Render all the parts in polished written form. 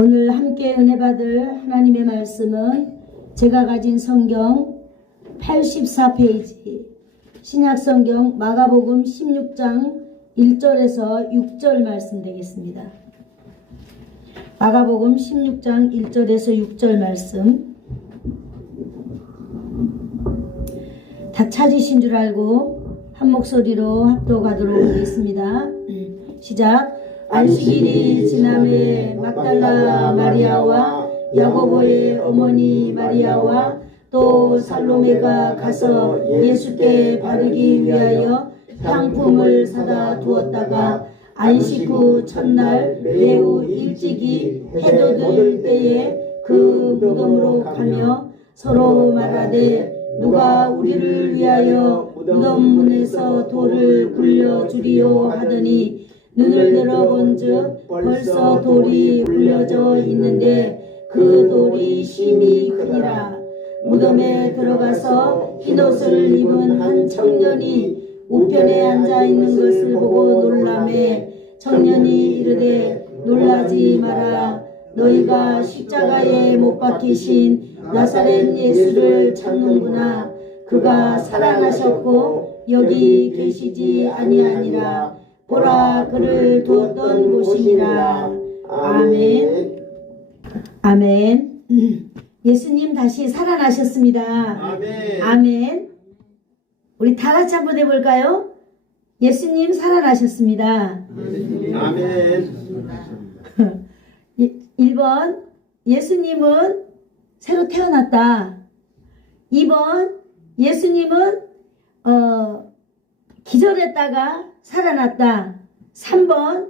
오늘 함께 은혜 받을 하나님의 말씀은 제가 가진 성경 84페이지 신약성경 마가복음 16장 1절에서 6절 말씀 되겠습니다. 마가복음 16장 1절에서 6절 말씀 다 찾으신 줄 알고 한 목소리로 합독하도록 하겠습니다. 시작. 안식일이 지남에 막달라 마리아와 야고보의 어머니 마리아와 또 살로메가 가서 예수께 바르기 위하여 향품을 사다 두었다가 안식 후 첫날 매우 일찍이 해도 될 때에 그 무덤으로 가며 서로 말하되 누가 우리를 위하여 무덤 문에서 돌을 굴려주리요 하더니 눈을 들어본즉 벌써 돌이 굴려져 있는데 그 돌이 심히 크니라. 무덤에 들어가서 흰옷을 입은 한 청년이 우편에 앉아 있는 것을 보고 놀라매 청년이 이르되 놀라지 마라. 너희가 십자가에 못 박히신 나사렛 예수를 찾는구나. 그가 살아나셨고 여기 계시지 아니하니라. 보라 그를 두었던 곳이니라. 아멘. 아멘. 예수님 다시 살아나셨습니다. 아멘. 아멘. 우리 다 같이 한번 해볼까요? 예수님 살아나셨습니다. 아멘. 1번 예수님은 새로 태어났다. 2번 예수님은 기절했다가 살아났다. 3번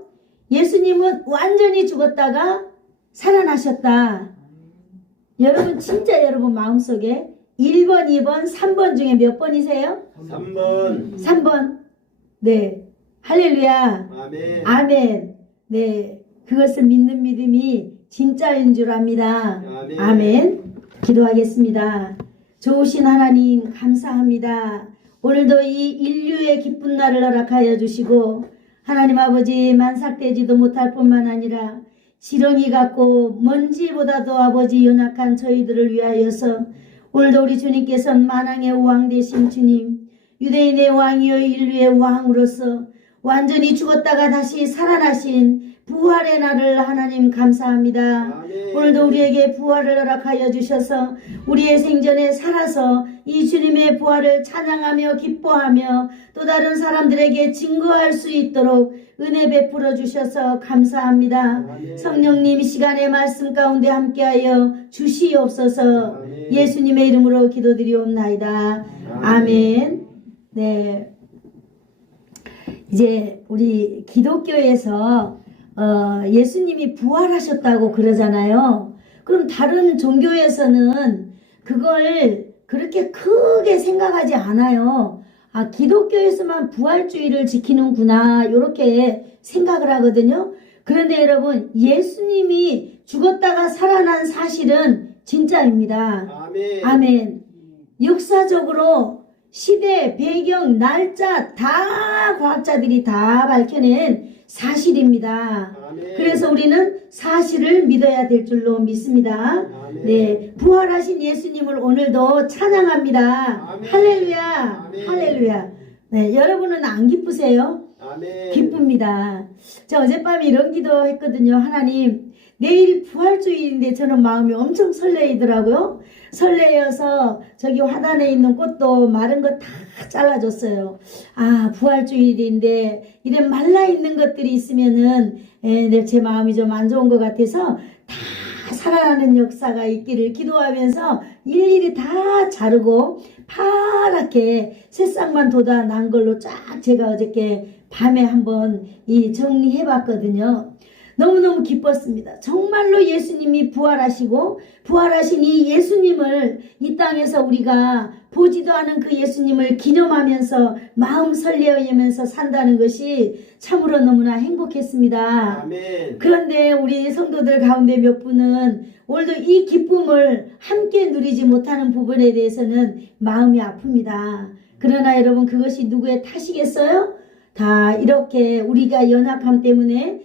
예수님은 완전히 죽었다가 살아나셨다. 여러분 진짜 여러분 마음속에 1번, 2번, 3번 중에 몇 번이세요? 3번. 3번. 네. 할렐루야. 아멘. 아멘. 네. 그것을 믿는 믿음이 진짜인 줄 압니다. 아멘. 아멘. 기도하겠습니다. 좋으신 하나님 감사합니다. 오늘도 이 인류의 기쁜 날을 허락하여 주시고 하나님 아버지 만삭되지도 못할 뿐만 아니라 지렁이 같고 먼지보다도 아버지 연약한 저희들을 위하여서 오늘도 우리 주님께서 만왕의 왕 되신 주님, 유대인의 왕이요 인류의 왕으로서 완전히 죽었다가 다시 살아나신 부활의 날을 하나님 감사합니다. 아멘. 오늘도 우리에게 부활을 허락하여 주셔서 우리의 생전에 살아서 이 주님의 부활을 찬양하며 기뻐하며 또 다른 사람들에게 증거할 수 있도록 은혜 베풀어 주셔서 감사합니다. 아멘. 성령님 이 시간의 말씀 가운데 함께하여 주시옵소서. 아멘. 예수님의 이름으로 기도드리옵나이다. 아멘. 네. 이제 우리 기독교에서 예수님이 부활하셨다고 그러잖아요. 그럼 다른 종교에서는 그걸 그렇게 크게 생각하지 않아요. 아, 기독교에서만 부활주의를 지키는구나 이렇게 생각을 하거든요. 그런데 여러분 예수님이 죽었다가 살아난 사실은 진짜입니다. 아멘. 아멘. 역사적으로 시대, 배경, 날짜 다 과학자들이 다 밝혀낸 사실입니다. 아멘. 그래서 우리는 사실을 믿어야 될 줄로 믿습니다. 아멘. 네, 부활하신 예수님을 오늘도 찬양합니다. 아멘. 할렐루야. 아멘. 할렐루야. 네, 여러분은 안 기쁘세요? 아멘. 기쁩니다. 저 어젯밤에 이런 기도 했거든요. 하나님, 내일 부활주일인데 저는 마음이 엄청 설레이더라고요. 설레어서 저기 화단에 있는 꽃도 마른 거 다 잘라줬어요. 아, 부활주일인데 이런 말라있는 것들이 있으면은 제 마음이 좀 안 좋은 것 같아서 다 살아나는 역사가 있기를 기도하면서 일일이 다 자르고 파랗게 새싹만 돋아난 걸로 쫙 제가 어저께 밤에 한번 정리해 봤거든요. 너무너무 기뻤습니다. 정말로 예수님이 부활하시고 부활하신 이 예수님을 이 땅에서 우리가 보지도 않은 그 예수님을 기념하면서 마음 설레어하면서 산다는 것이 참으로 너무나 행복했습니다. 아멘. 그런데 우리 성도들 가운데 몇 분은 오늘도 이 기쁨을 함께 누리지 못하는 부분에 대해서는 마음이 아픕니다. 그러나 여러분 그것이 누구의 탓이겠어요? 다 이렇게 우리가 연약함 때문에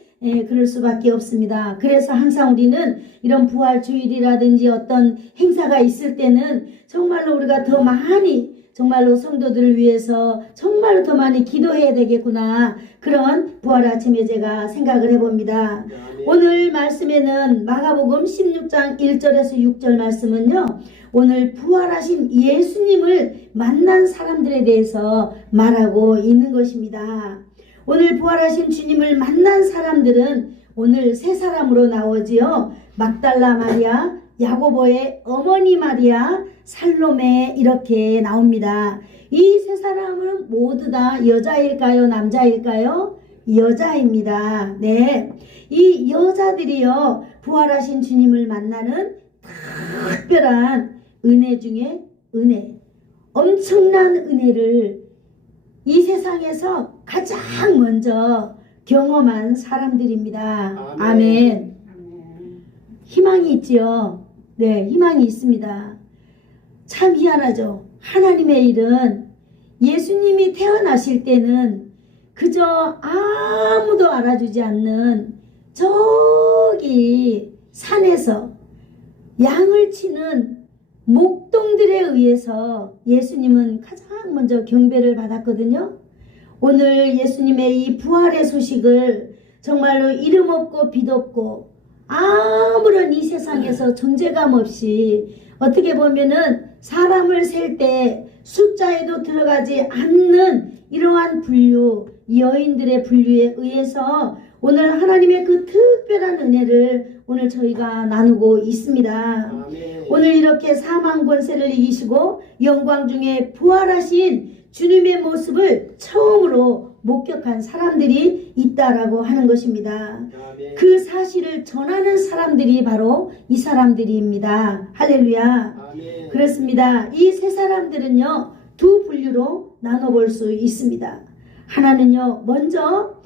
그럴 수밖에 없습니다. 그래서 항상 우리는 이런 부활주일이라든지 어떤 행사가 있을 때는 정말로 우리가 더 많이 정말로 성도들을 위해서 정말로 더 많이 기도해야 되겠구나. 그런 부활 아침에 제가 생각을 해봅니다. 오늘 말씀에는 마가복음 16장 1절에서 6절 말씀은요. 오늘 부활하신 예수님을 만난 사람들에 대해서 말하고 있는 것입니다. 오늘 부활하신 주님을 만난 사람들은 오늘 세 사람으로 나오지요. 막달라 마리아, 야고보의 어머니 마리아, 살로메 이렇게 나옵니다. 이 세 사람은 모두 다 여자일까요? 남자일까요? 여자입니다. 네, 이 여자들이요 부활하신 주님을 만나는 특별한 은혜 중에 은혜, 엄청난 은혜를 이 세상에서 가장 먼저 경험한 사람들입니다. 아멘. 희망이 있지요. 네, 희망이 있습니다. 참 희한하죠. 하나님의 일은 예수님이 태어나실 때는 그저 아무도 알아주지 않는 저기 산에서 양을 치는 목동들에 의해서 예수님은 가장 먼저 경배를 받았거든요. 오늘 예수님의 이 부활의 소식을 정말로 이름 없고 빛 없고 아무런 이 세상에서 존재감 없이 어떻게 보면은 사람을 셀 때 숫자에도 들어가지 않는 이러한 분류, 여인들의 분류에 의해서 오늘 하나님의 그 특별한 은혜를 오늘 저희가 나누고 있습니다. 아멘. 오늘 이렇게 사망 권세를 이기시고 영광 중에 부활하신 주님의 모습을 처음으로 목격한 사람들이 있다라고 하는 것입니다. 아멘. 그 사실을 전하는 사람들이 바로 이 사람들입니다. 할렐루야. 아멘. 그렇습니다. 이 세 사람들은요 두 분류로 나눠볼 수 있습니다. 하나는요 먼저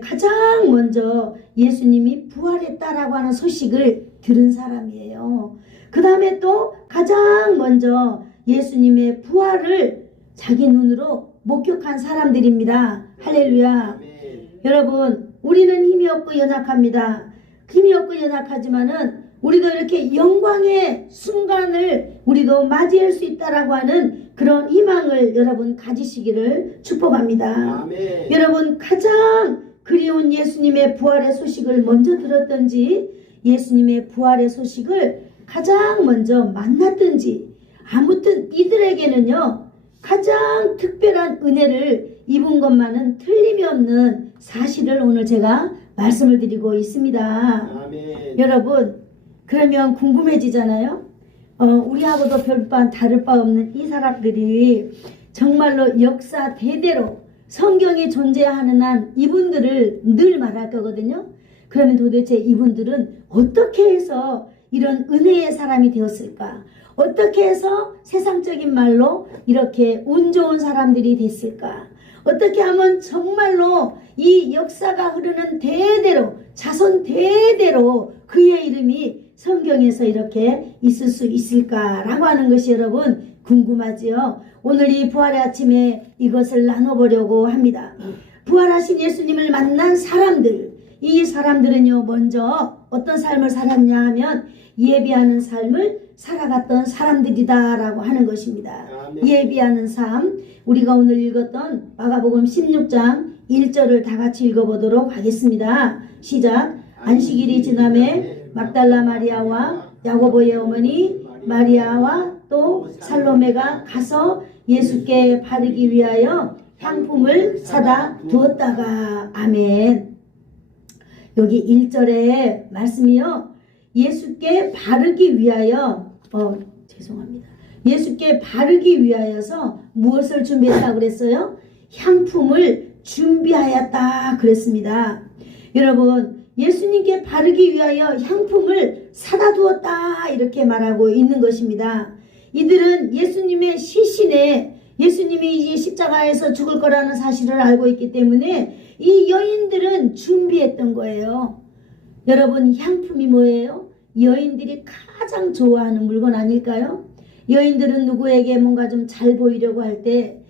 가장 먼저 예수님이 부활했다라고 하는 소식을 들은 사람이에요. 그 다음에 또 가장 먼저 예수님의 부활을 자기 눈으로 목격한 사람들입니다. 할렐루야. 아멘. 여러분 우리는 힘이 없고 연약합니다. 힘이 없고 연약하지만은 우리도 이렇게 영광의 순간을 우리도 맞이할 수 있다라고 하는 그런 희망을 여러분 가지시기를 축복합니다. 아멘. 여러분 가장 그리운 예수님의 부활의 소식을 먼저 들었던지 예수님의 부활의 소식을 가장 먼저 만났던지 아무튼 이들에게는요 가장 특별한 은혜를 입은 것만은 틀림이 없는 사실을 오늘 제가 말씀을 드리고 있습니다. 아멘. 여러분 그러면 궁금해지잖아요. 우리하고도 별반 다를 바 없는 이 사람들이 정말로 역사 대대로 성경이 존재하는 한 이분들을 늘 말할 거거든요. 그러면 도대체 이분들은 어떻게 해서 이런 은혜의 사람이 되었을까? 어떻게 해서 세상적인 말로 이렇게 운 좋은 사람들이 됐을까? 어떻게 하면 정말로 이 역사가 흐르는 대대로 자손 대대로 그의 이름이 성경에서 이렇게 있을 수 있을까라고 하는 것이 여러분 궁금하지요. 오늘 이 부활의 아침에 이것을 나눠보려고 합니다. 부활하신 예수님을 만난 사람들, 이 사람들은요 먼저 어떤 삶을 살았냐 하면 예비하는 삶을 살아갔던 사람들이다라고 하는 것입니다. 아멘. 예비하는 삶, 우리가 오늘 읽었던 마가복음 16장 1절을 다 같이 읽어보도록 하겠습니다. 시작. 안식일이 지남에 막달라 마리아와 야고보의 어머니 마리아와 또 살로메가 가서 예수께 바르기 위하여 향품을 사다 두었다가. 아멘. 여기 1절에 말씀이요 예수께 바르기 위하여 죄송합니다. 예수께 바르기 위하여서 무엇을 준비했다고 그랬어요? 향품을 준비하였다 그랬습니다. 여러분 예수님께 바르기 위하여 향품을 사다 두었다 이렇게 말하고 있는 것입니다. 이들은 예수님의 시신에 예수님이 이제 십자가에서 죽을 거라는 사실을 알고 있기 때문에 이 여인들은 준비했던 거예요. 여러분 향품이 뭐예요? 여인들이 가장 좋아하는 물건 아닐까요? 여인들은 누구에게 뭔가 좀 잘 보이려고 할 때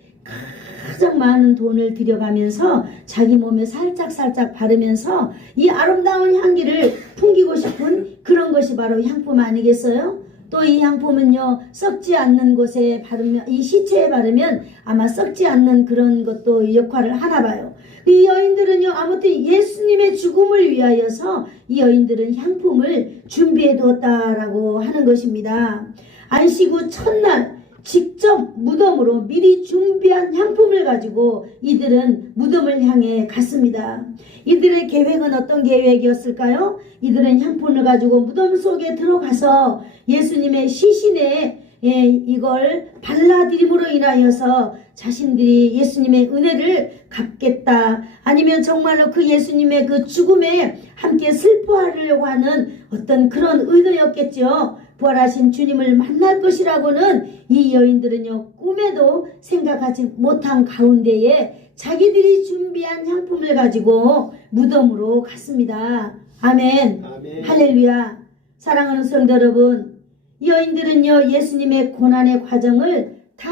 가장 많은 돈을 들여가면서 자기 몸에 살짝 바르면서 이 아름다운 향기를 풍기고 싶은 그런 것이 바로 향품 아니겠어요? 또 이 향품은요, 썩지 않는 곳에 바르면, 이 시체에 바르면 아마 썩지 않는 그런 것도 역할을 하나 봐요. 이 여인들은요, 아무튼 예수님의 죽음을 위하여서 이 여인들은 향품을 준비해 두었다라고 하는 것입니다. 안식 후 첫날 직접 무덤으로 미리 준비한 향품을 가지고 이들은 무덤을 향해 갔습니다. 이들의 계획은 어떤 계획이었을까요? 이들은 향품을 가지고 무덤 속에 들어가서 예수님의 시신에 이걸 발라드림으로 인하여서 자신들이 예수님의 은혜를 갚겠다. 아니면 정말로 그 예수님의 그 죽음에 함께 슬퍼하려고 하는 어떤 그런 의도였겠죠. 부활하신 주님을 만날 것이라고는 이 여인들은요, 꿈에도 생각하지 못한 가운데에 자기들이 준비한 향품을 가지고 무덤으로 갔습니다. 아멘. 아멘. 할렐루야. 사랑하는 성도 여러분, 이 여인들은요, 예수님의 고난의 과정을 다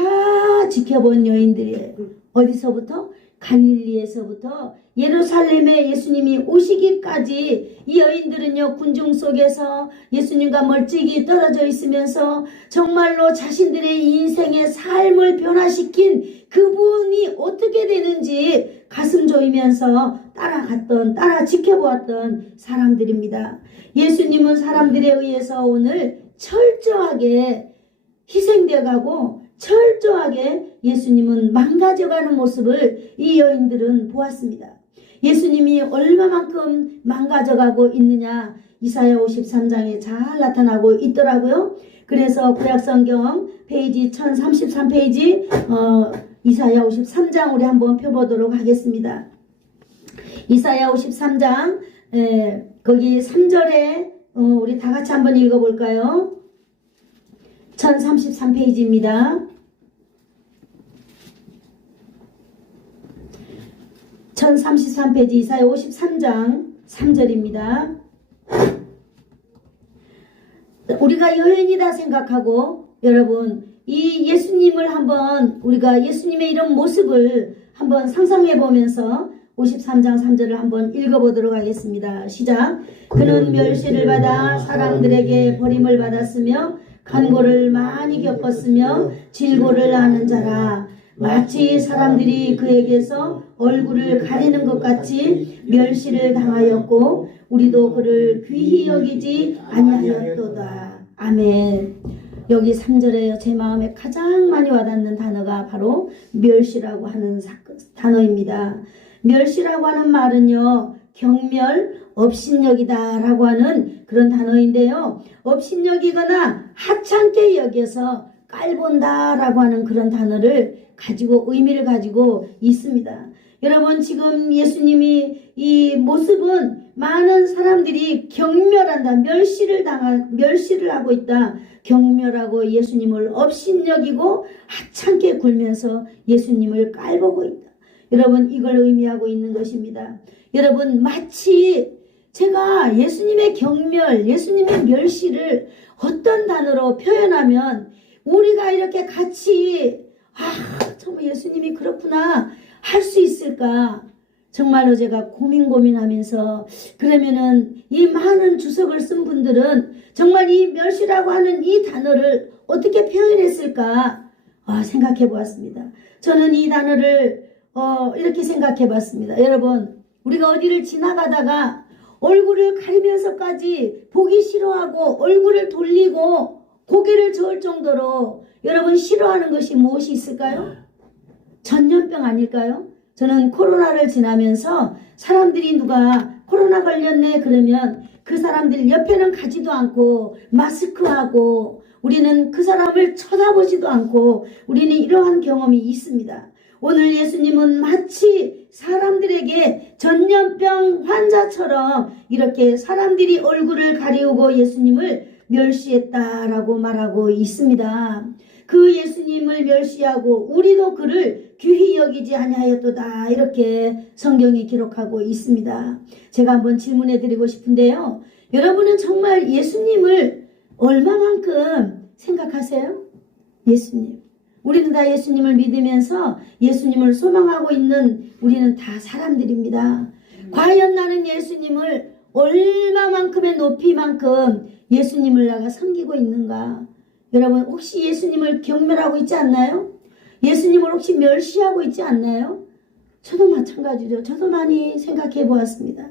지켜본 여인들이에요. 어디서부터? 갈릴리에서부터 예루살렘에 예수님이 오시기까지 이 여인들은요, 군중 속에서 예수님과 멀찍이 떨어져 있으면서 정말로 자신들의 인생의 삶을 변화시킨 그분이 어떻게 되는지 가슴 조이면서 따라 지켜보았던 사람들입니다. 예수님은 사람들에 의해서 오늘 철저하게 희생되어 가고 철저하게 예수님은 망가져가는 모습을 이 여인들은 보았습니다. 예수님이 얼마만큼 망가져가고 있느냐, 이사야 53장에 잘 나타나고 있더라고요. 그래서 구약성경 페이지 1033페이지 이사야 53장 우리 한번 펴보도록 하겠습니다. 이사야 53장 거기 3절에 우리 다 같이 한번 읽어볼까요? 1033페이지입니다. 1033페이지 이사야 53장 3절입니다. 우리가 여인이다 생각하고 여러분 이 예수님을 한번 우리가 예수님의 이런 모습을 한번 상상해 보면서 53장 3절을 한번 읽어보도록 하겠습니다. 시작. 그는 멸시를 받아 사람들에게 버림을 받았으며 간고를 많이 겪었으며 질고를 아는 자라. 마치 사람들이 그에게서 얼굴을 가리는 것 같이 멸시를 당하였고 우리도 그를 귀히 여기지 아니하였도다. 아멘. 여기 3절에 제 마음에 가장 많이 와닿는 단어가 바로 멸시라고 하는 단어입니다. 멸시라고 하는 말은요, 경멸, 업신여기다 라고 하는 그런 단어인데요. 업신여기거나 하찮게 여겨서 깔본다 라고 하는 그런 단어를 가지고 의미를 가지고 있습니다. 여러분 지금 예수님이 이 모습은 많은 사람들이 경멸한다, 멸시를 하고 있다. 경멸하고 예수님을 업신여기고 하찮게 굴면서 예수님을 깔보고 있다. 여러분 이걸 의미하고 있는 것입니다. 여러분 마치 제가 예수님의 경멸, 예수님의 멸시를 어떤 단어로 표현하면 우리가 이렇게 같이 정말 예수님이 그렇구나 할 수 있을까? 정말로 제가 고민하면서 그러면은 이 많은 주석을 쓴 분들은 정말 이 멸시라고 하는 이 단어를 어떻게 표현했을까? 생각해 보았습니다. 저는 이 단어를 이렇게 생각해 봤습니다. 여러분 우리가 어디를 지나가다가 얼굴을 가리면서까지 보기 싫어하고 얼굴을 돌리고 고개를 저을 정도로 여러분 싫어하는 것이 무엇이 있을까요? 전염병 아닐까요? 저는 코로나를 지나면서 사람들이 누가 코로나 걸렸네 그러면 그 사람들 옆에는 가지도 않고 마스크하고 우리는 그 사람을 쳐다보지도 않고 우리는 이러한 경험이 있습니다. 오늘 예수님은 마치 사람들에게 전염병 환자처럼 이렇게 사람들이 얼굴을 가리우고 예수님을 멸시했다라고 말하고 있습니다. 그 예수님을 멸시하고 우리도 그를 귀히 여기지 아니하였도다 이렇게 성경이 기록하고 있습니다. 제가 한번 질문해 드리고 싶은데요. 여러분은 정말 예수님을 얼마만큼 생각하세요? 예수님 우리는 다 예수님을 믿으면서 예수님을 소망하고 있는 우리는 다 사람들입니다. 과연 나는 예수님을 얼마만큼의 높이만큼 예수님을 내가 섬기고 있는가? 여러분 혹시 예수님을 경멸하고 있지 않나요? 예수님을 혹시 멸시하고 있지 않나요? 저도 마찬가지죠. 저도 많이 생각해 보았습니다.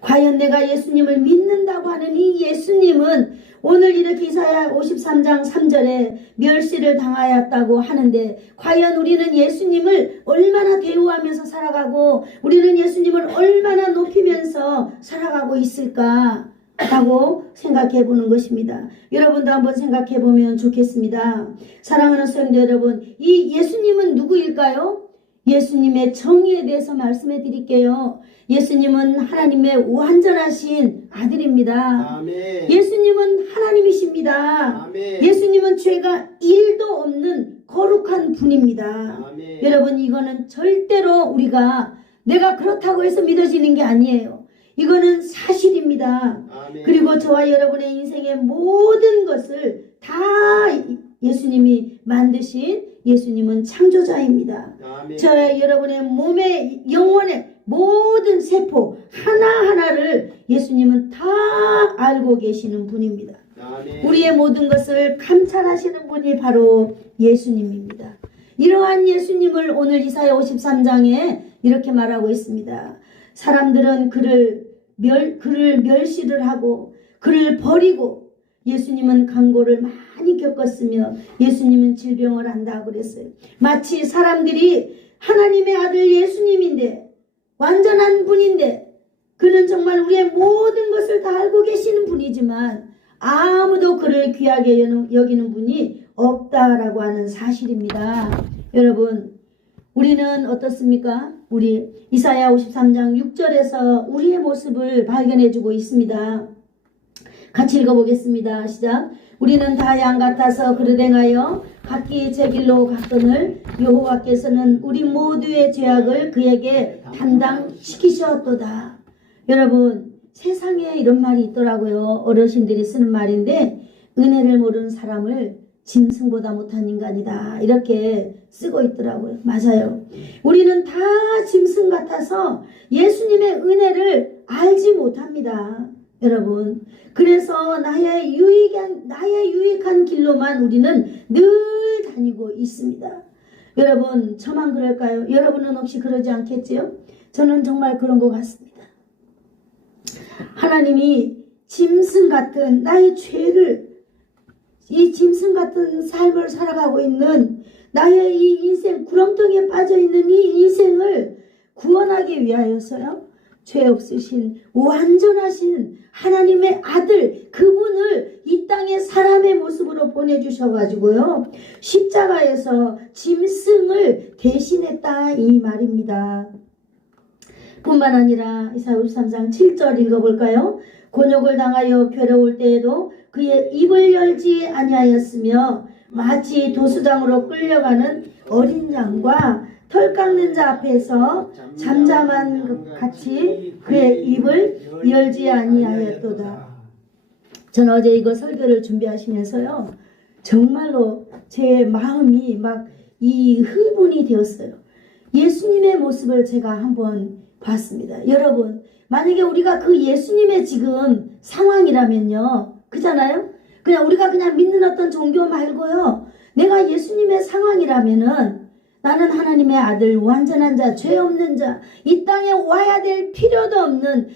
과연 내가 예수님을 믿는다고 하는 이 예수님은 오늘 이렇게 이사야 53장 3절에 멸시를 당하였다고 하는데 과연 우리는 예수님을 얼마나 대우하면서 살아가고 우리는 예수님을 얼마나 높이면서 살아가고 있을까 라고 생각해 보는 것입니다. 여러분도 한번 생각해 보면 좋겠습니다. 사랑하는 성도 여러분, 이 예수님은 누구일까요? 예수님의 정의에 대해서 말씀해 드릴게요. 예수님은 하나님의 완전하신 아들입니다. 아멘. 예수님은 하나님이십니다. 아멘. 예수님은 죄가 1도 없는 거룩한 분입니다. 아멘. 여러분 이거는 절대로 우리가 내가 그렇다고 해서 믿어지는 게 아니에요. 이거는 사실입니다. 아멘. 그리고 저와 여러분의 인생의 모든 것을 다 예수님이 만드신 예수님은 창조자입니다. 아멘. 저와 여러분의 몸의 영혼의 모든 세포 하나하나를 예수님은 다 알고 계시는 분입니다. 아멘. 우리의 모든 것을 감찰하시는 분이 바로 예수님입니다. 이러한 예수님을 오늘 이사야 53장에 이렇게 말하고 있습니다. 사람들은 그를 멸시를 하고 그를 버리고 예수님은 강고를 많이 겪었으며 예수님은 질병을 한다고 그랬어요. 마치 사람들이 하나님의 아들 예수님인데 완전한 분인데 그는 정말 우리의 모든 것을 다 알고 계시는 분이지만 아무도 그를 귀하게 여기는 분이 없다라고 하는 사실입니다. 여러분 우리는 어떻습니까? 우리 이사야 53장 6절에서 우리의 모습을 발견해주고 있습니다. 같이 읽어보겠습니다. 시작. 우리는 다 양 같아서 그릇 행하여 각기 제 길로 갔거늘 여호와께서는 우리 모두의 죄악을 그에게 담당시키셨도다. 여러분 세상에 이런 말이 있더라고요. 어르신들이 쓰는 말인데 은혜를 모르는 사람을 짐승보다 못한 인간이다 이렇게 쓰고 있더라고요. 맞아요. 우리는 다 짐승 같아서 예수님의 은혜를 알지 못합니다. 여러분 그래서 나의 유익한 길로만 우리는 늘 다니고 있습니다. 여러분 저만 그럴까요? 여러분은 혹시 그러지 않겠지요? 저는 정말 그런 것 같습니다. 하나님이 짐승 같은 나의 죄를 이 짐승 같은 삶을 살아가고 있는 나의 이 인생 구렁텅이에 빠져있는 이 인생을 구원하기 위하여서요. 죄 없으신 완전하신 하나님의 아들 그분을 이 땅에 사람의 모습으로 보내주셔가지고요. 십자가에서 짐승을 대신했다 이 말입니다. 뿐만 아니라 이사야 53장 7절 읽어볼까요? 곤욕을 당하여 괴로울 때에도 그의 입을 열지 아니하였으며 마치 도수장으로 끌려가는 어린 양과 털 깎는 자 앞에서 잠잠한 것 같이 그의 입을 열지 아니하였도다. 전 어제 이거 설교를 준비하시면서요. 정말로 제 마음이 막 이 흥분이 되었어요. 예수님의 모습을 제가 한번 봤습니다. 여러분 만약에 우리가 그 예수님의 지금 상황이라면요. 그잖아요? 그냥 우리가 그냥 믿는 어떤 종교 말고요. 내가 예수님의 상황이라면은 나는 하나님의 아들 완전한 자 죄 없는 자 이 땅에 와야 될 필요도 없는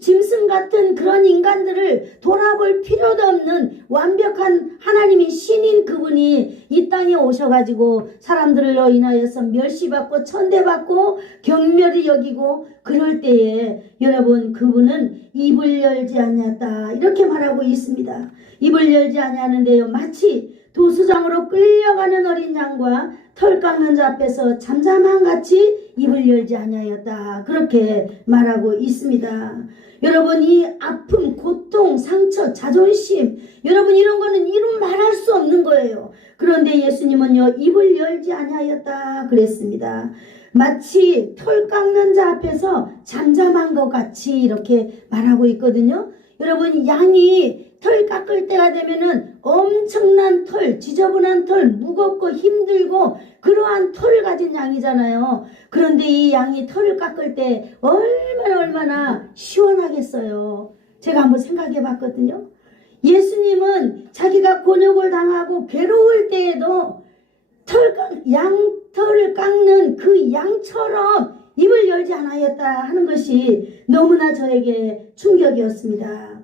짐승 같은 그런 인간들을 돌아볼 필요도 없는 완벽한 하나님이 신인 그분이 이 땅에 오셔가지고 사람들로 인하여서 멸시받고 천대받고 경멸이 여기고 그럴 때에 여러분 그분은 입을 열지 아니했다 이렇게 말하고 있습니다. 입을 열지 아니하는데요. 마치 도수장으로 끌려가는 어린 양과 털 깎는 자 앞에서 잠잠한 같이 입을 열지 아니하였다 그렇게 말하고 있습니다. 여러분 이 아픔, 고통, 상처, 자존심 여러분 이런 거는 이루 말할 수 없는 거예요. 그런데 예수님은요 입을 열지 아니하였다 그랬습니다. 마치 털 깎는 자 앞에서 잠잠한 것 같이 이렇게 말하고 있거든요. 여러분 양이 털 깎을 때가 되면은 엄청난 털, 지저분한 털, 무겁고 힘들고 그러한 털을 가진 양이잖아요. 그런데 이 양이 털을 깎을 때 얼마나 시원하겠어요. 제가 한번 생각해 봤거든요. 예수님은 자기가 곤욕을 당하고 괴로울 때에도 양털을 깎는 그 양처럼 입을 열지 않았다 하는 것이 너무나 저에게 충격이었습니다.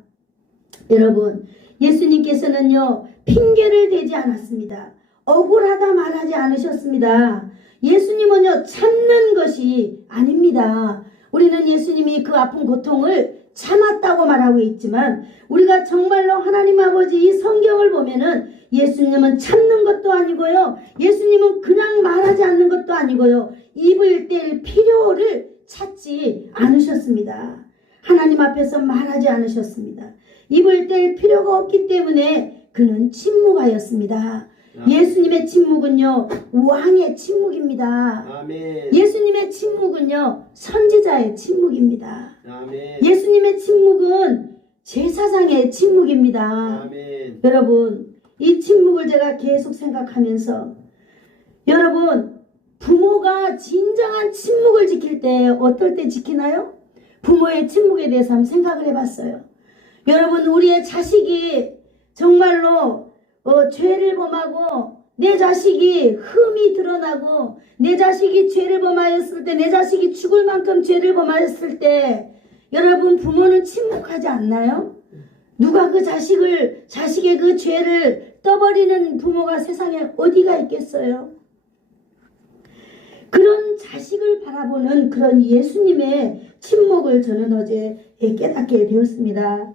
여러분, 예수님께서는요, 핑계를 대지 않았습니다. 억울하다 말하지 않으셨습니다. 예수님은요, 참는 것이 아닙니다. 우리는 예수님이 그 아픈 고통을 참았다고 말하고 있지만 우리가 정말로 하나님 아버지 이 성경을 보면은 예수님은 참는 것도 아니고요, 예수님은 그냥 말하지 않는 것도 아니고요, 입을 뗄 필요를 찾지 않으셨습니다. 하나님 앞에서 말하지 않으셨습니다. 입을 뗄 필요가 없기 때문에 그는 침묵하였습니다. 예수님의 침묵은요, 왕의 침묵입니다. 아멘. 예수님의 침묵은요, 선지자의 침묵입니다. 아멘. 예수님의 침묵은 제사장의 침묵입니다. 아멘. 여러분, 이 침묵을 제가 계속 생각하면서, 여러분, 부모가 진정한 침묵을 지킬 때 어떨 때 지키나요? 부모의 침묵에 대해서 한번 생각을 해봤어요. 여러분, 우리의 자식이 정말로 죄를 범하고 내 자식이 흠이 드러나고 내 자식이 죄를 범하였을 때, 내 자식이 죽을 만큼 죄를 범하였을 때 여러분, 부모는 침묵하지 않나요? 누가 그 자식의 그 죄를 떠버리는 부모가 세상에 어디가 있겠어요? 그런 자식을 바라보는 그런 예수님의 침묵을 저는 어제 깨닫게 되었습니다.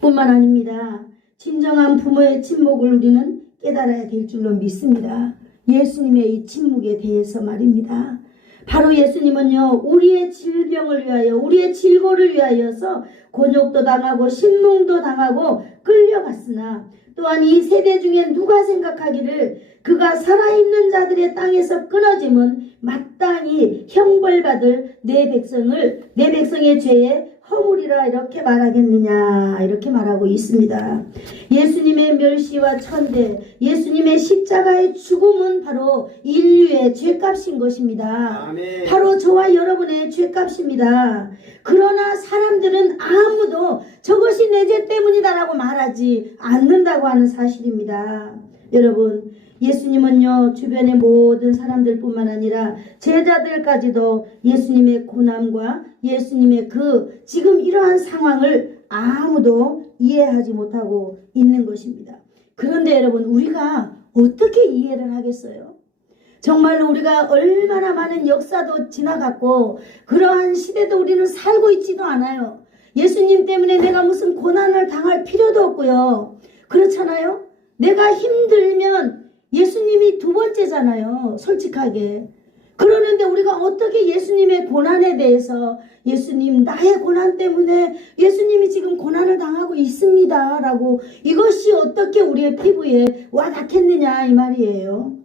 뿐만 아닙니다. 진정한 부모의 침묵을 우리는 깨달아야 될 줄로 믿습니다. 예수님의 이 침묵에 대해서 말입니다. 바로 예수님은요, 우리의 질병을 위하여, 우리의 질고를 위하여서 곤욕도 당하고 신문도 당하고 끌려갔으나 또한 이 세대 중에 누가 생각하기를 그가 살아있는 자들의 땅에서 끊어짐은 마땅히 형벌받을 내 백성의 죄에 허물이라 이렇게 말하겠느냐, 이렇게 말하고 있습니다. 예수님의 멸시와 천대, 예수님의 십자가의 죽음은 바로 인류의 죄값인 것입니다. 아멘. 바로 저와 여러분의 죄값입니다. 그러나 사람들은 아무도 저것이 내 죄 때문이다라고 말하지 않는다고 하는 사실입니다. 여러분, 예수님은요, 주변의 모든 사람들뿐만 아니라 제자들까지도 예수님의 고난과 예수님의 그 지금 이러한 상황을 아무도 이해하지 못하고 있는 것입니다. 그런데 여러분, 우리가 어떻게 이해를 하겠어요? 정말로 우리가 얼마나 많은 역사도 지나갔고 그러한 시대도 우리는 살고 있지도 않아요. 예수님 때문에 내가 무슨 고난을 당할 필요도 없고요. 그렇잖아요? 내가 힘들면 예수님이 두 번째잖아요. 솔직하게. 그러는데 우리가 어떻게 예수님의 고난에 대해서 예수님, 나의 고난 때문에 예수님이 지금 고난을 당하고 있습니다 라고, 이것이 어떻게 우리의 피부에 와닿겠느냐 이 말이에요.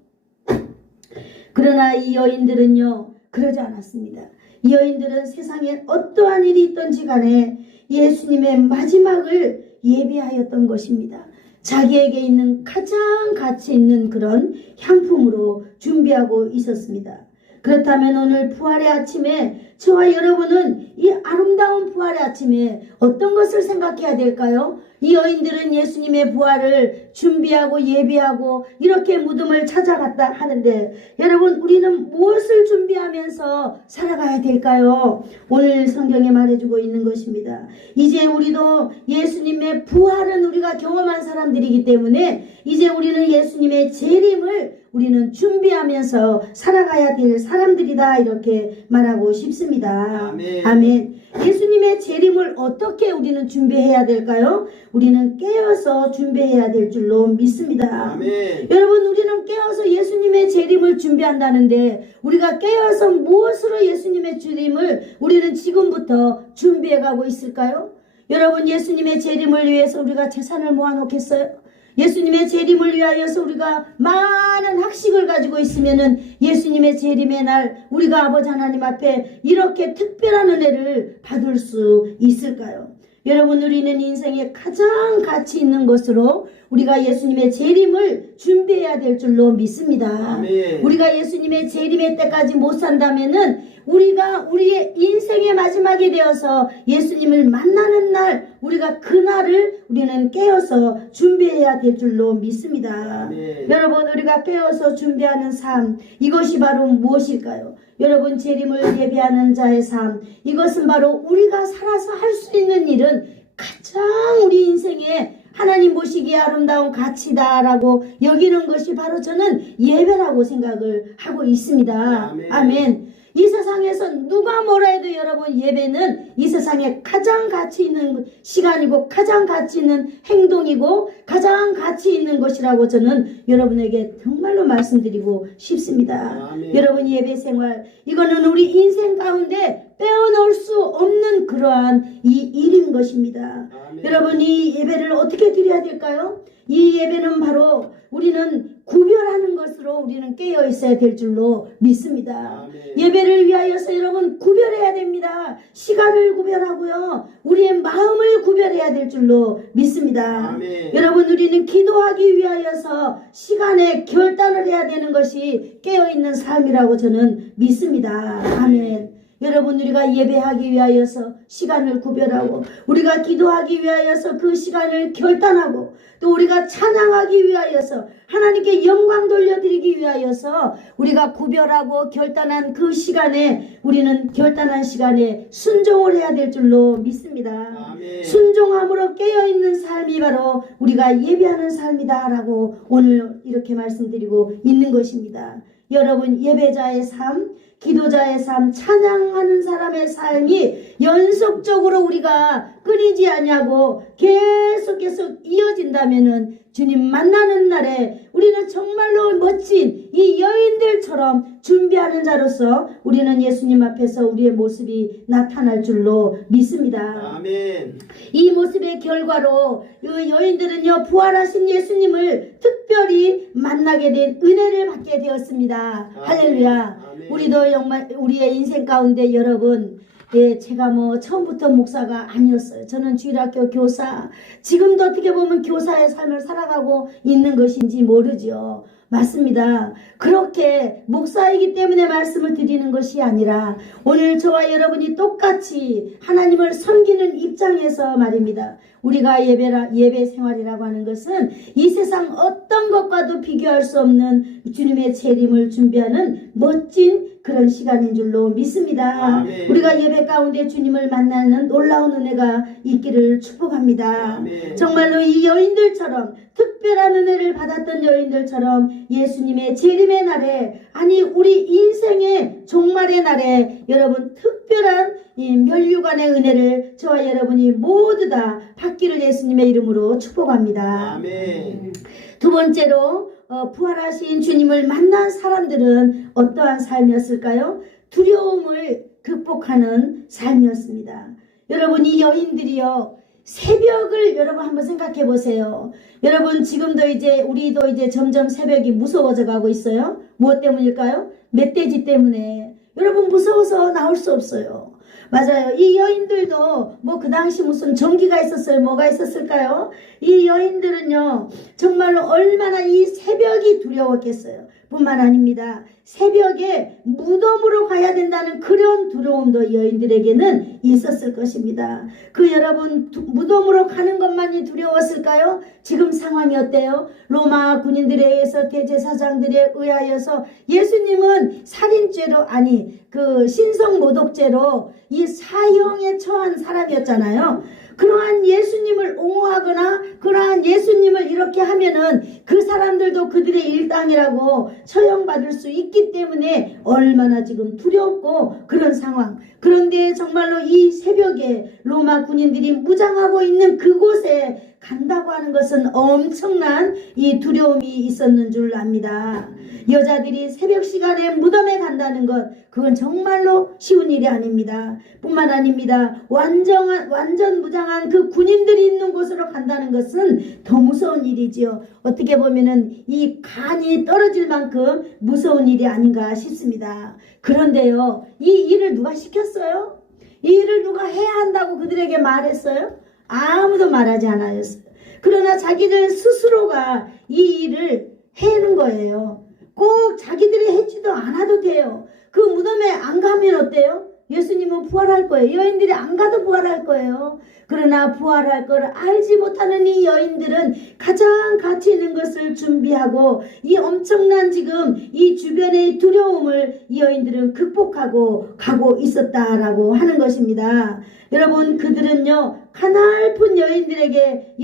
그러나 이 여인들은요, 그러지 않았습니다. 이 여인들은 세상에 어떠한 일이 있든지 간에 예수님의 마지막을 예비하였던 것입니다. 자기에게 있는 가장 가치 있는 그런 향품으로 준비하고 있었습니다. 그렇다면 오늘 부활의 아침에 저와 여러분은 이 아름다운 부활의 아침에 어떤 것을 생각해야 될까요? 이 여인들은 예수님의 부활을 준비하고 예비하고 이렇게 무덤을 찾아갔다 하는데, 여러분, 우리는 무엇을 준비하면서 살아가야 될까요? 오늘 성경에 말해주고 있는 것입니다. 이제 우리도 예수님의 부활은 우리가 경험한 사람들이기 때문에 이제 우리는 예수님의 재림을 우리는 준비하면서 살아가야 될 사람들이다, 이렇게 말하고 싶습니다. 아멘. 아멘. 예수님의 재림을 어떻게 우리는 준비해야 될까요? 우리는 깨어서 준비해야 될 줄로 믿습니다. 아멘. 여러분, 우리는 깨어서 예수님의 재림을 준비한다는데 우리가 깨어서 무엇으로 예수님의 재림을 우리는 지금부터 준비해가고 있을까요? 여러분, 예수님의 재림을 위해서 우리가 재산을 모아놓겠어요? 예수님의 재림을 위하여서 우리가 많은 학식을 가지고 있으면은 예수님의 재림의 날 우리가 아버지 하나님 앞에 이렇게 특별한 은혜를 받을 수 있을까요? 여러분, 우리는 인생에 가장 가치 있는 것으로 우리가 예수님의 재림을 준비해야 될 줄로 믿습니다. 아멘. 우리가 예수님의 재림의 때까지 못 산다면은 우리가 우리의 인생의 마지막이 되어서 예수님을 만나는 날, 우리가 그날을 우리는 깨어서 준비해야 될 줄로 믿습니다. 아멘. 여러분, 우리가 깨어서 준비하는 삶, 이것이 바로 무엇일까요? 여러분, 재림을 예비하는 자의 삶, 이것은 바로 우리가 살아서 할 수 있는 일은 가장 우리 인생에 하나님 보시기에 아름다운 가치다라고 여기는 것이 바로 저는 예배라고 생각을 하고 있습니다. 아멘. 아멘. 이 세상에서 누가 뭐라 해도 여러분, 예배는 이 세상에 가장 가치 있는 시간이고 가장 가치 있는 행동이고 가장 가치 있는 것이라고 저는 여러분에게 정말로 말씀드리고 싶습니다. 아멘. 여러분, 예배 생활, 이거는 우리 인생 가운데 빼어놓을 수 없는 그러한 이 일인 것입니다. 아멘. 여러분, 이 예배를 어떻게 드려야 될까요? 이 예배는 바로 우리는 구별하는 것으로 우리는 깨어 있어야 될 줄로 믿습니다. 아멘. 예배를 위하여서 여러분 구별해야 됩니다. 시간을 구별하고요, 우리의 마음을 구별해야 될 줄로 믿습니다. 아멘. 여러분, 우리는 기도하기 위하여서 시간에 결단을 해야 되는 것이 깨어있는 삶이라고 저는 믿습니다. 아멘. 여러분, 우리가 예배하기 위하여서 시간을 구별하고 우리가 기도하기 위하여서 그 시간을 결단하고 또 우리가 찬양하기 위하여서 하나님께 영광 돌려드리기 위하여서 우리가 구별하고 결단한 그 시간에 우리는 결단한 시간에 순종을 해야 될 줄로 믿습니다. 아멘. 순종함으로 깨어있는 삶이 바로 우리가 예배하는 삶이다라고 오늘 이렇게 말씀드리고 있는 것입니다. 여러분, 예배자의 삶, 기도자의 삶, 찬양하는 사람의 삶이 연속적으로 우리가 끊이지 않냐고 계속 이어진다면은 주님 만나는 날에 우리는 정말로 멋진 이 여인들처럼 준비하는 자로서 우리는 예수님 앞에서 우리의 모습이 나타날 줄로 믿습니다. 아멘. 이 모습의 결과로 이 여인들은요, 부활하신 예수님을 특별히 만나게 된 은혜를 받게 되었습니다. 아멘. 할렐루야. 아멘. 우리도 정말 우리의 인생 가운데 여러분, 예, 제가 뭐 처음부터 목사가 아니었어요. 저는 주일학교 교사, 지금도 어떻게 보면 교사의 삶을 살아가고 있는 것인지 모르죠. 맞습니다. 그렇게 목사이기 때문에 말씀을 드리는 것이 아니라 오늘 저와 여러분이 똑같이 하나님을 섬기는 입장에서 말입니다. 우리가 예배 생활이라고 하는 것은 이 세상 어떤 것과도 비교할 수 없는 주님의 재림을 준비하는 멋진 그런 시간인 줄로 믿습니다. 아멘. 우리가 예배 가운데 주님을 만나는 놀라운 은혜가 있기를 축복합니다. 아멘. 정말로 이 여인들처럼 특별한 은혜를 받았던 여인들처럼 예수님의 재림의 날에, 아니 우리 인생의 종말의 날에 여러분 특별한 이 면류관의 은혜를 저와 여러분이 모두 다 받기를 예수님의 이름으로 축복합니다. 아멘. 두 번째로 부활하신 주님을 만난 사람들은 어떠한 삶이었을까요? 두려움을 극복하는 삶이었습니다. 여러분, 이 여인들이요, 새벽을 여러분 한번 생각해 보세요. 여러분, 지금도 우리도 점점 새벽이 무서워져 가고 있어요. 무엇 때문일까요? 멧돼지 때문에. 여러분, 무서워서 나올 수 없어요. 맞아요. 이 여인들도 뭐 그 당시 무슨 전기가 있었어요? 뭐가 있었을까요? 이 여인들은요, 정말로 얼마나 이 새벽이 두려웠겠어요. 뿐만 아닙니다. 새벽에 무덤으로 가야 된다는 그런 두려움도 여인들에게는 있었을 것입니다. 그 여러분, 무덤으로 가는 것만이 두려웠을까요? 지금 상황이 어때요? 로마 군인들에 의해서 대제사장들에 의하여서 예수님은 살인죄로, 아니 그 신성모독죄로 이 사형에 처한 사람이었잖아요. 그러한 예수님을 옹호하거나 그러한 예수님을 이렇게 하면은 그 사람들도 그들의 일당이라고 처형받을 수 있기 때문에 얼마나 지금 두렵고 그런 상황. 그런데 정말로 이 새벽에 로마 군인들이 무장하고 있는 그곳에 간다고 하는 것은 엄청난 이 두려움이 있었는 줄 압니다. 여자들이 새벽 시간에 무덤에 간다는 것, 그건 정말로 쉬운 일이 아닙니다. 뿐만 아닙니다. 완전 무장한 그 군인들이 있는 곳으로 간다는 것은 더 무서운 일이지요. 어떻게 보면은 이 간이 떨어질 만큼 무서운 일이 아닌가 싶습니다. 그런데요, 이 일을 누가 시켰어요? 이 일을 누가 해야 한다고 그들에게 말했어요? 아무도 말하지 않았어요. 그러나 자기들 스스로가 이 일을 해는 거예요. 꼭 자기들이 해지도 않아도 돼요. 그 무덤에 안 가면 어때요? 예수님은 부활할 거예요. 여인들이 안 가도 부활할 거예요. 그러나 부활할 걸 알지 못하는 이 여인들은 가장 가치 있는 것을 준비하고 이 엄청난 지금 이 주변의 두려움을 이 여인들은 극복하고 가고 있었다라고 하는 것입니다. 여러분, 그들은요 가냘픈 여인들에게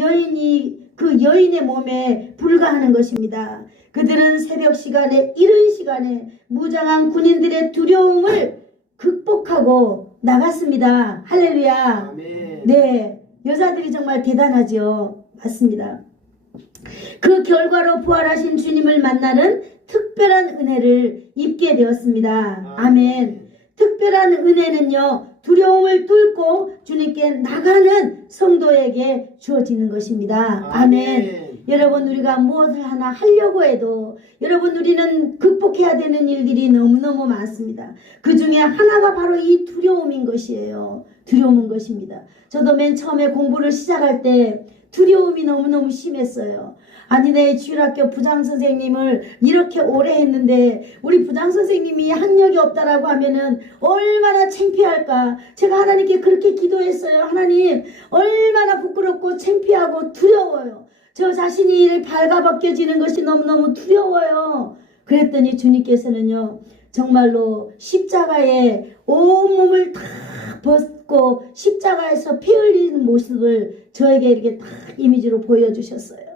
그 여인의 몸에 불과하는 것입니다. 그들은 새벽 시간에 이른 시간에 무장한 군인들의 두려움을 극복하고 나갔습니다. 할렐루야. 아멘. 네, 여자들이 정말 대단하죠. 맞습니다. 그 결과로 부활하신 주님을 만나는 특별한 은혜를 입게 되었습니다. 아멘. 특별한 은혜는요, 두려움을 뚫고 주님께 나가는 성도에게 주어지는 것입니다. 아멘. 여러분, 우리가 무엇을 하나 하려고 해도 여러분, 우리는 극복해야 되는 일들이 너무너무 많습니다. 그 중에 하나가 바로 이 두려움인 것이에요. 두려움인 것입니다. 저도 맨 처음에 공부를 시작할 때 두려움이 너무너무 심했어요. 아니, 내 주일학교 부장선생님을 이렇게 오래 했는데 우리 부장선생님이 학력이 없다라고 하면은 얼마나 창피할까. 제가 하나님께 그렇게 기도했어요. 하나님, 얼마나 부끄럽고 창피하고 두려워요. 저 자신이 발가벗겨지는 것이 너무너무 두려워요. 그랬더니 주님께서는요, 정말로 십자가에 온몸을 다 벗고 십자가에서 피 흘리는 모습을 저에게 이렇게 딱 이미지로 보여주셨어요.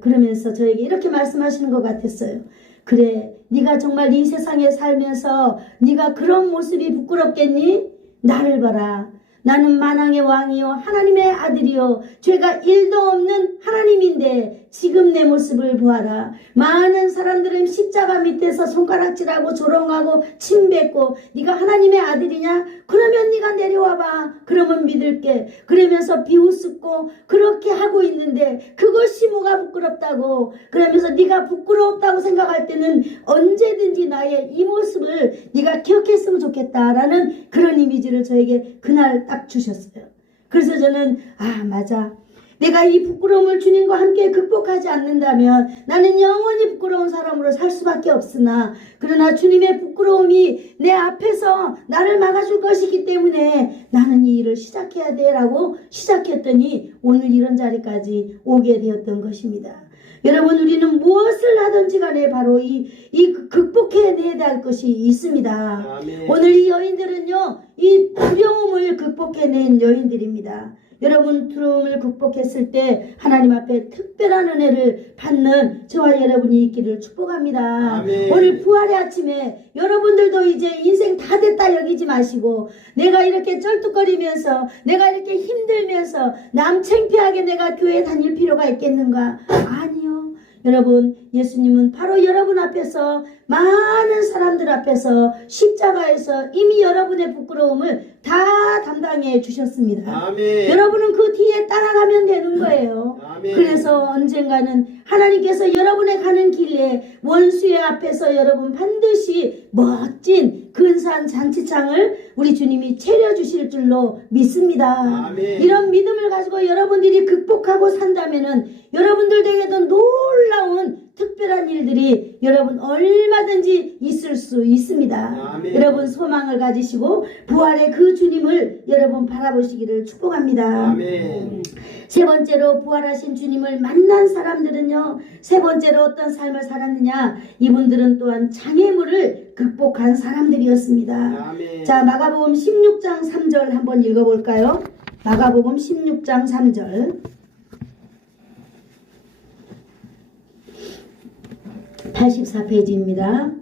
그러면서 저에게 이렇게 말씀하시는 것 같았어요. 그래, 네가 정말 이 세상에 살면서 네가 그런 모습이 부끄럽겠니? 나를 봐라. 나는 만왕의 왕이요 하나님의 아들이요 죄가 1도 없는 하나님인데 지금 내 모습을 보아라. 많은 사람들은 십자가 밑에서 손가락질하고 조롱하고 침뱉고 네가 하나님의 아들이냐? 그러면 네가 내려와봐. 그러면 믿을게. 그러면서 비웃고 그렇게 하고 있는데 그것이 뭐가 부끄럽다고. 그러면서 네가 부끄럽다고 생각할 때는 언제든지 나의 이 모습을 네가 기억했으면 좋겠다라는 그런 이미지를 저에게 그날 딱 주셨어요. 그래서 저는 맞아. 내가 이 부끄러움을 주님과 함께 극복하지 않는다면 나는 영원히 부끄러운 사람으로 살 수밖에 없으나 그러나 주님의 부끄러움이 내 앞에서 나를 막아줄 것이기 때문에 나는 이 일을 시작해야 돼 라고 시작했더니 오늘 이런 자리까지 오게 되었던 것입니다. 여러분, 우리는 무엇을 하든지 간에 바로 이 극복해내야 할 것이 있습니다. 아멘. 오늘 이 여인들은요, 이 두려움을 극복해낸 여인들입니다. 여러분, 두려움을 극복했을 때 하나님 앞에 특별한 은혜를 받는 저와 여러분이 있기를 축복합니다. 아멘. 오늘 부활의 아침에 여러분들도 이제 인생 다 됐다 여기지 마시고 내가 이렇게 쩔뚝거리면서 내가 이렇게 힘들면서 남 창피하게 내가 교회 다닐 필요가 있겠는가? 아니요. 여러분, 예수님은 바로 여러분 앞에서 많은 사람들 앞에서 십자가에서 이미 여러분의 부끄러움을 다 담당해 주셨습니다. 아멘. 여러분은 그 뒤에 따라가면 되는 거예요. 아멘. 그래서 언젠가는 하나님께서 여러분의 가는 길에 원수의 앞에서 여러분 반드시 멋진 근사한 잔치창을 우리 주님이 차려주실 줄로 믿습니다. 아멘. 이런 믿음을 가지고 여러분들이 극복하고 산다면은 여러분들에게도 놀라운 특별한 일들이 여러분 얼마든지 있을 수 있습니다. 아멘. 여러분 소망을 가지시고 부활의 그 주님을 여러분 바라보시기를 축복합니다. 아멘. 세 번째로 부활하신 주님을 만난 사람들은요, 세 번째로 어떤 삶을 살았느냐? 이분들은 또한 장애물을 극복한 사람들이었습니다. 아멘. 자, 마가복음 16장 3절 한번 읽어볼까요? 마가복음 16장 3절 84페이지입니다.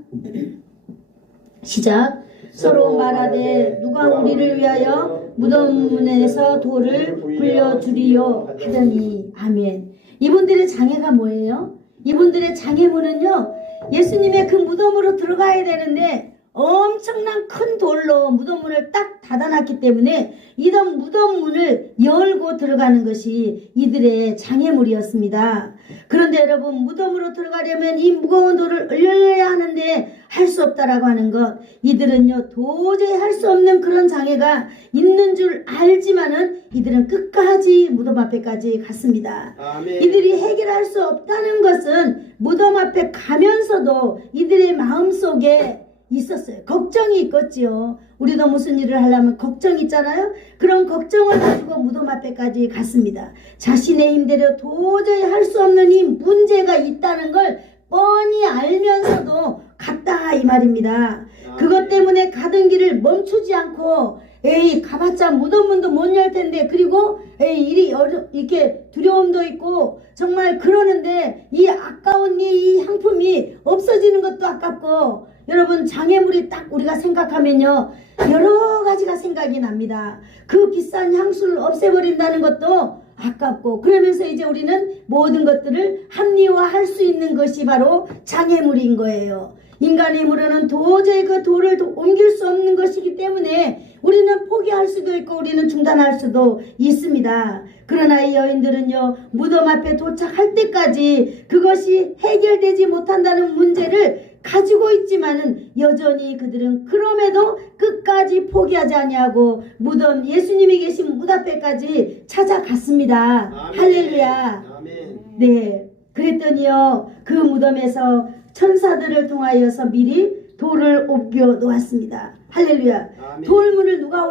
시작. 서로 말하되 누가 우리를 위하여 무덤 문에서 돌을 굴려주리요 하더니. 아멘. 이분들의 장애가 뭐예요? 이분들의 장애물은요, 예수님의 그 무덤으로 들어가야 되는데 엄청난 큰 돌로 무덤 문을 딱 닫아놨기 때문에 이런 무덤 문을 열고 들어가는 것이 이들의 장애물이었습니다. 그런데 여러분, 무덤으로 들어가려면 이 무거운 돌을 올려야 하는데 할 수 없다라고 하는 것, 이들은요 도저히 할 수 없는 그런 장애가 있는 줄 알지만은 이들은 끝까지 무덤 앞에까지 갔습니다. 아멘. 이들이 해결할 수 없다는 것은 무덤 앞에 가면서도 이들의 마음속에 있었어요. 걱정이 있겠지요. 우리도 무슨 일을 하려면 걱정이 있잖아요. 그런 걱정을 가지고 무덤 앞에까지 갔습니다. 자신의 힘대로 도저히 할 수 없는 이 문제가 있다는 걸 뻔히 알면서도 갔다 이 말입니다. 그것 때문에 가던 길을 멈추지 않고 에이 가봤자 무덤 문도 못 열 텐데, 그리고 에이 이렇게 두려움도 있고 정말 그러는데 이 아까운 이 향품이 없어지는 것도 아깝고, 여러분 장애물이 딱 우리가 생각하면요 여러 가지가 생각이 납니다. 그 비싼 향수를 없애버린다는 것도 아깝고, 그러면서 이제 우리는 모든 것들을 합리화할 수 있는 것이 바로 장애물인 거예요. 인간의 힘으로는 도저히 그 돌을 옮길 수 없는 것이기 때문에 우리는 포기할 수도 있고 우리는 중단할 수도 있습니다. 그러나 이 여인들은요 무덤 앞에 도착할 때까지 그것이 해결되지 못한다는 문제를 가지고 있지만은 여전히 그들은 그럼에도 끝까지 포기하지 아니하고 무덤, 예수님이 계신 무덤 앞에까지 찾아갔습니다. 아멘. 할렐루야. 아멘. 네, 그랬더니요 그 무덤에서 천사들을 통하여서 미리 돌을 옮겨 놓았습니다. 할렐루야. 아멘. 돌문을 누가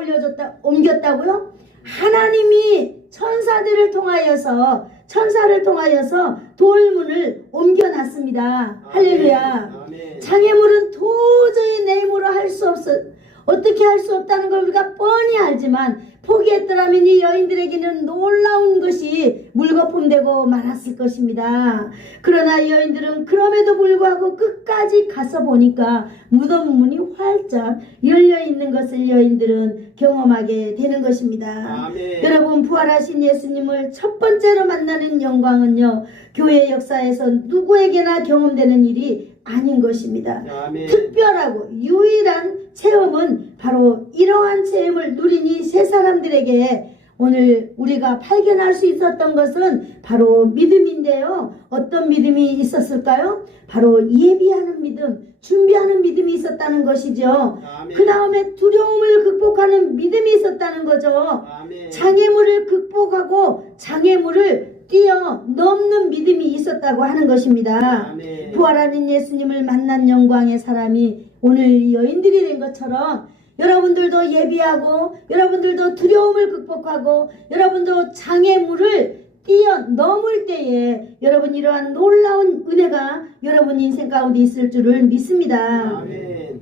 옮겼다고요? 하나님이 천사를 통하여서 돌문을 옮겨놨습니다. 할렐루야. 아멘. 장애물은 도저히 내 힘으로 할 수 없어. 어떻게 할 수 없다는 걸 우리가 뻔히 알지만 포기했더라면 이 여인들에게는 놀라운 것이 물거품되고 말았을 것입니다. 그러나 이 여인들은 그럼에도 불구하고 끝까지 가서 보니까 무덤 문이 활짝 열려있는 것을 여인들은 경험하게 되는 것입니다. 아멘. 여러분, 부활하신 예수님을 첫 번째로 만나는 영광은요 교회 역사에서 누구에게나 경험되는 일이 아닌 것입니다. 아멘. 특별하고 유일한 체험은 바로 이러한 체험을 누린 이 세 사람들에게 오늘 우리가 발견할 수 있었던 것은 바로 믿음인데요. 어떤 믿음이 있었을까요? 바로 예비하는 믿음, 준비하는 믿음이 있었다는 것이죠. 아멘. 그 다음에 두려움을 극복하는 믿음이 있었다는 거죠. 아멘. 장애물을 극복하고 장애물을 뛰어넘는 믿음이 있었다고 하는 것입니다. 아멘. 부활하는 예수님을 만난 영광의 사람이 오늘 이 여인들이 된 것처럼 여러분들도 예비하고 여러분들도 두려움을 극복하고 여러분도 장애물을 뛰어넘을 때에 여러분 이러한 놀라운 은혜가 여러분 인생 가운데 있을 줄을 믿습니다. 아멘.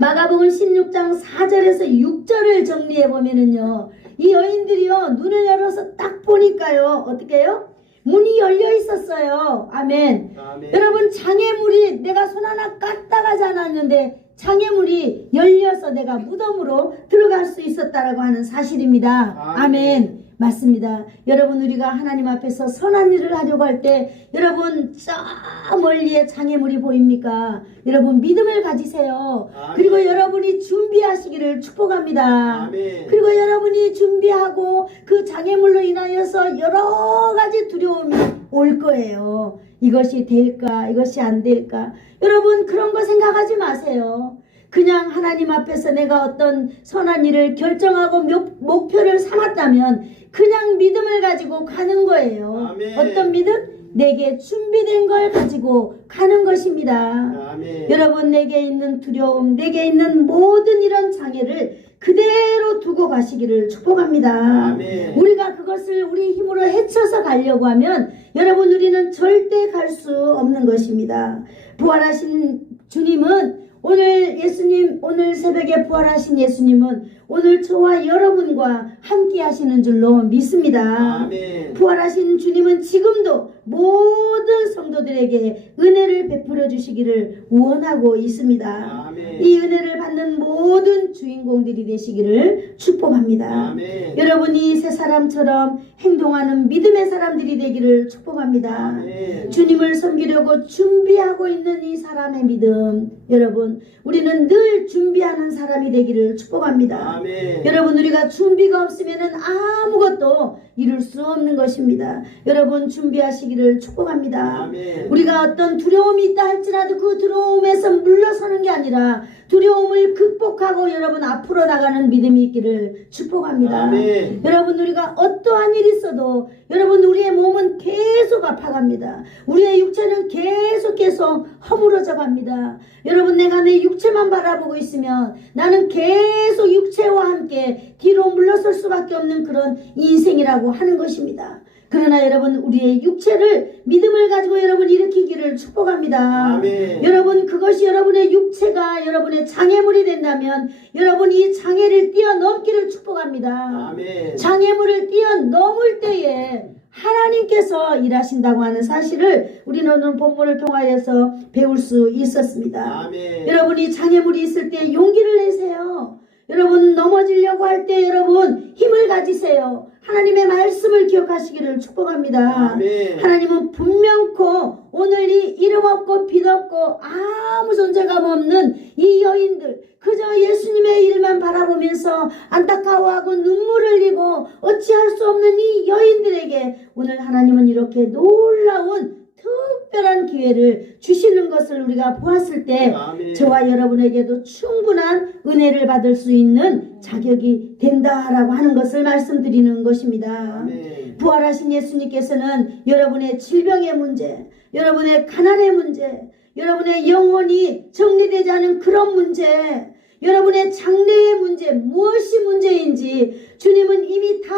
마가복음 16장 4절에서 6절을 정리해 보면은요 이 여인들이요 눈을 열어서 딱 보니까요 어떻게 해요? 문이 열려 있었어요. 아멘. 아멘. 여러분 장애물이 내가 손 하나 까딱 하지 않았는데 장애물이 열려서 내가 무덤으로 들어갈 수 있었다라고 하는 사실입니다. 아멘. 맞습니다. 여러분 우리가 하나님 앞에서 선한 일을 하려고 할 때 여러분 저 멀리에 장애물이 보입니까? 여러분 믿음을 가지세요. 아멘. 그리고 여러분이 준비하시기를 축복합니다. 아멘. 그리고 여러분이 준비하고 그 장애물로 인하여서 여러 가지 두려움이 올 거예요. 이것이 될까? 이것이 안 될까? 여러분 그런 거 생각하지 마세요. 그냥 하나님 앞에서 내가 어떤 선한 일을 결정하고 목표를 삼았다면 그냥 믿음을 가지고 가는 거예요. 아멘. 어떤 믿음? 내게 준비된 걸 가지고 가는 것입니다. 아멘. 여러분 내게 있는 두려움, 내게 있는 모든 이런 장애를 그대로 두고 가시기를 축복합니다. 아멘. 우리가 그것을 우리 힘으로 헤쳐서 가려고 하면 여러분 우리는 절대 갈 수 없는 것입니다. 부활하신 주님은 오늘 새벽에 부활하신 예수님은 오늘 저와 여러분과 함께 하시는 줄로 믿습니다. 아멘. 부활하신 주님은 지금도 모든 성도들에게 은혜를 베풀어 주시기를 원하고 있습니다. 아멘. 이 은혜를 받는 모든 주인공들이 되시기를 축복합니다. 아멘. 여러분이 새 사람처럼 행동하는 믿음의 사람들이 되기를 축복합니다. 아멘. 주님을 섬기려고 준비하고 있는 이 사람의 믿음, 여러분 우리는 늘 준비하는 사람이 되기를 축복합니다. 아멘. 여러분 우리가 준비가 없으면 아무것도 이룰 수 없는 것입니다. 여러분 준비하시기를 축복합니다. 아멘. 우리가 어떤 두려움이 있다 할지라도 그 두려움에서 물러서는 게 아니라 두려움을 극복하고 여러분 앞으로 나가는 믿음이 있기를 축복합니다. 아멘. 여러분 우리가 어떠한 일이 있어도 여러분 우리의 몸은 계속 아파갑니다. 우리의 육체는 계속 허물어져 갑니다. 여러분 내가 내 육체만 바라보고 있으면 나는 계속 육체와 함께 뒤로 물러설 수밖에 없는 그런 인생이라고 하는 것입니다. 그러나 여러분 우리의 육체를 믿음을 가지고 여러분 일으키기를 축복합니다. 아멘. 여러분 그것이 여러분의 육체가 여러분의 장애물이 된다면 여러분 이 장애를 뛰어넘기를 축복합니다. 아멘. 장애물을 뛰어넘을 때에 하나님께서 일하신다고 하는 사실을 우리는 오늘 본문을 통하여서 배울 수 있었습니다. 아멘. 여러분이 장애물이 있을 때 용기를 내세요. 여러분 넘어지려고 할 때 여러분 힘을 가지세요. 하나님의 말씀을 기억하시기를 축복합니다. 아멘. 하나님은 분명코 오늘 이 이름 없고 빛 없고 아무 존재감 없는 이 여인들 그저 예수님의 일만 바라보면서 안타까워하고 눈물을 흘리고 어찌할 수 없는 이 여인들에게 오늘 하나님은 이렇게 놀라운 특별한 기회를 주시는 것을 우리가 보았을 때 아멘. 저와 여러분에게도 충분한 은혜를 받을 수 있는 자격이 된다라고 하는 것을 말씀드리는 것입니다. 아멘. 부활하신 예수님께서는 여러분의 질병의 문제, 여러분의 가난의 문제, 여러분의 영혼이 정리되지 않은 그런 문제, 여러분의 장래의 문제, 무엇이 문제인지 주님은 이미 다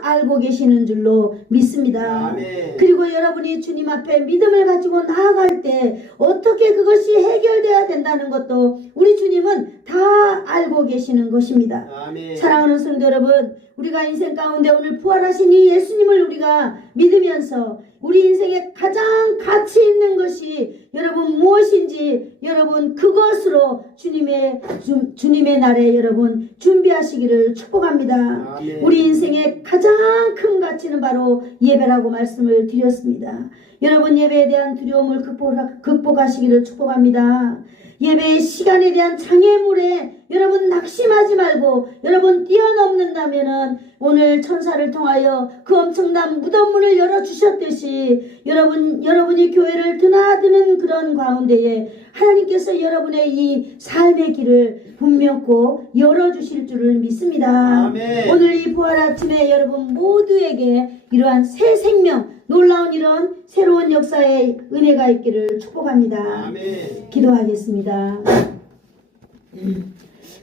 알고 계시는 줄로 믿습니다. 아멘. 그리고 여러분이 주님 앞에 믿음을 가지고 나아갈 때 어떻게 그것이 해결되어야 된다는 것도 우리 주님은 다 알고 계시는 것입니다. 아멘. 사랑하는 성도 여러분, 우리가 인생 가운데 오늘 부활하신 이 예수님을 우리가 믿으면서 우리 인생에 가장 가치 있는 것이 여러분 무엇인지 여러분 그것으로 주님의 날에 여러분 준비하시기를 축복합니다. 아멘. 우리 인생의 가장 큰 가치는 바로 예배라고 말씀을 드렸습니다. 여러분 예배에 대한 두려움을 극복하시기를 축복합니다. 예배의 시간에 대한 장애물에 여러분 낙심하지 말고 여러분 뛰어넘는다면은 오늘 천사를 통하여 그 엄청난 무덤문을 열어주셨듯이 여러분이 교회를 드나드는 그런 가운데에 하나님께서 여러분의 이 삶의 길을 분명코 열어주실 줄을 믿습니다. 아멘. 오늘 이 부활 아침에 여러분 모두에게 이러한 새 생명 놀라운 이런 새로운 역사의 은혜가 있기를 축복합니다. 아멘. 기도하겠습니다.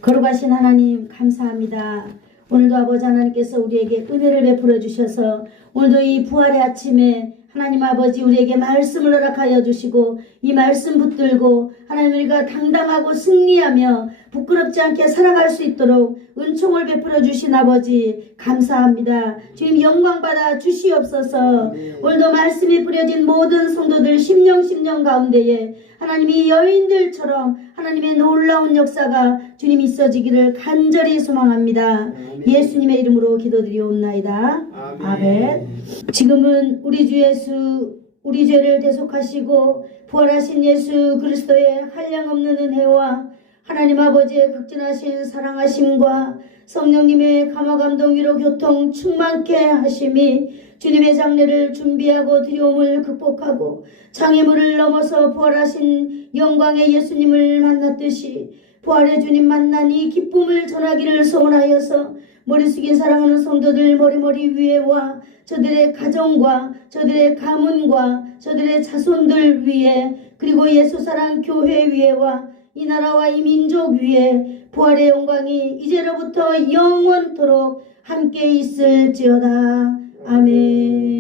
거룩하신 하나님 감사합니다. 오늘도 아버지 하나님께서 우리에게 은혜를 베풀어 주셔서 오늘도 이 부활의 아침에 하나님 아버지 우리에게 말씀을 허락하여 주시고 이 말씀 붙들고 하나님 우리가 당당하고 승리하며 부끄럽지 않게 살아갈 수 있도록 은총을 베풀어 주신 아버지 감사합니다. 주님 영광 받아 주시옵소서. 오늘도 말씀이 뿌려진 모든 성도들 심령 가운데에 하나님이 여인들처럼 하나님의 놀라운 역사가 주님 있어지기를 간절히 소망합니다. 예수님의 이름으로 기도드리옵나이다. 아멘. 지금은 우리 주 예수 우리 죄를 대속하시고 부활하신 예수 그리스도의 한량없는 은혜와 하나님 아버지의 극진하신 사랑하심과 성령님의 감화감동 위로 교통 충만케 하심이 주님의 장례를 준비하고 두려움을 극복하고 장애물을 넘어서 부활하신 영광의 예수님을 만났듯이 부활의 주님 만나니 기쁨을 전하기를 소원하여서 머리 숙인 사랑하는 성도들 머리 위에와 저들의 가정과 저들의 가문과 저들의 자손들 위에 그리고 예수사랑 교회 위에와 이 나라와 이 민족 위에 부활의 영광이 이제로부터 영원토록 함께 있을지어다. 아멘.